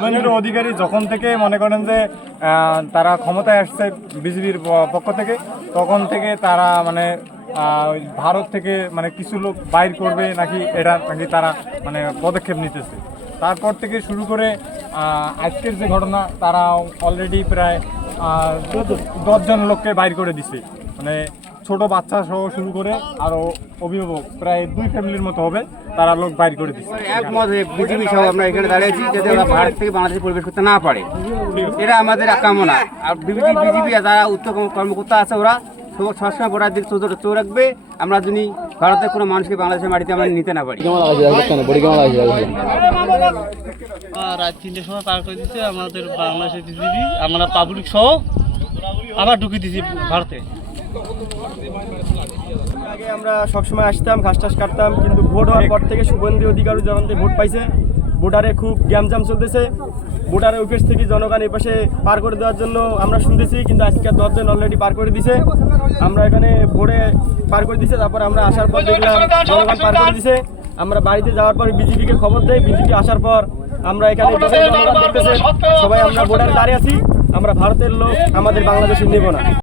শুভেন্দু অধিকারী যখন থেকে মনে করেন যে তারা ক্ষমতায় আসছে বিজেপির পক্ষ থেকে, তখন থেকে তারা মানে ওই ভারত থেকে মানে কিছু লোক বাইর করবে নাকি এটা নাকি তারা মানে পদক্ষেপ নিতেছে। তারপর থেকে শুরু করে আজকের যে ঘটনা, তারা অলরেডি প্রায় 10 জন লোককে বাইর করে দিছে, মানে ছোট বাচ্চা সহ শুরু করে আরো অভিভাবক প্রায় 2 ফ্যামিলির মতো হবে, তারা লোক বাইর করে দিচ্ছে। একমত বিজেপি সহ আমরা এখানে দাঁড়িয়েছি যাতে ওরা ভারত থেকে বাংলাদেশে প্রবেশ করতে না পারে, এটা আমাদের কামনা। আর বিজেপি যারা উচ্চ কর্মকর্তা আছে ওরা সবসময় গোড়ার দিক চোখ রাখবে, আমরা যদি ভারতের কোনো মানুষকে বাংলাদেশের মাটিতে আমরা নিতে না পারি। রাত 3টের সময় পার করে দিচ্ছে আমাদের বাংলাদেশের বিজেপি, আমরা পাবলিক সহ আবার ঢুকিয়ে দিচ্ছি ভারতে। আগে আমরা সবসময় আসতাম, ঘাস টাস কাটতাম, কিন্তু ভোট হওয়ার পর থেকে শুভেন্দু অধিকারী যখন থেকে ভোট পাইছে, ভোটারে খুব গ্যামজাম চলতেছে। ভোটারের উইকেট থেকে জনগণ এই পাশে পার করে দেওয়ার জন্য আমরা শুনতেছি, কিন্তু আজকে 10 জন অলরেডি পার করে দিছে। আমরা এখানে ভোটে পার করে দিছে, তারপর আমরা আসার পর দেখলাম জনগণ পার করে দিছে। আমরা বাড়িতে যাওয়ার পর বিজেপিকে খবর দেয়, বিজেপি আসার পর আমরা এখানে জনগণ দেখতেছে সবাই আমরা ভোটারে দাঁড়িয়ে আছি। আমরা ভারতের লোক আমাদের বাংলাদেশে নেব না।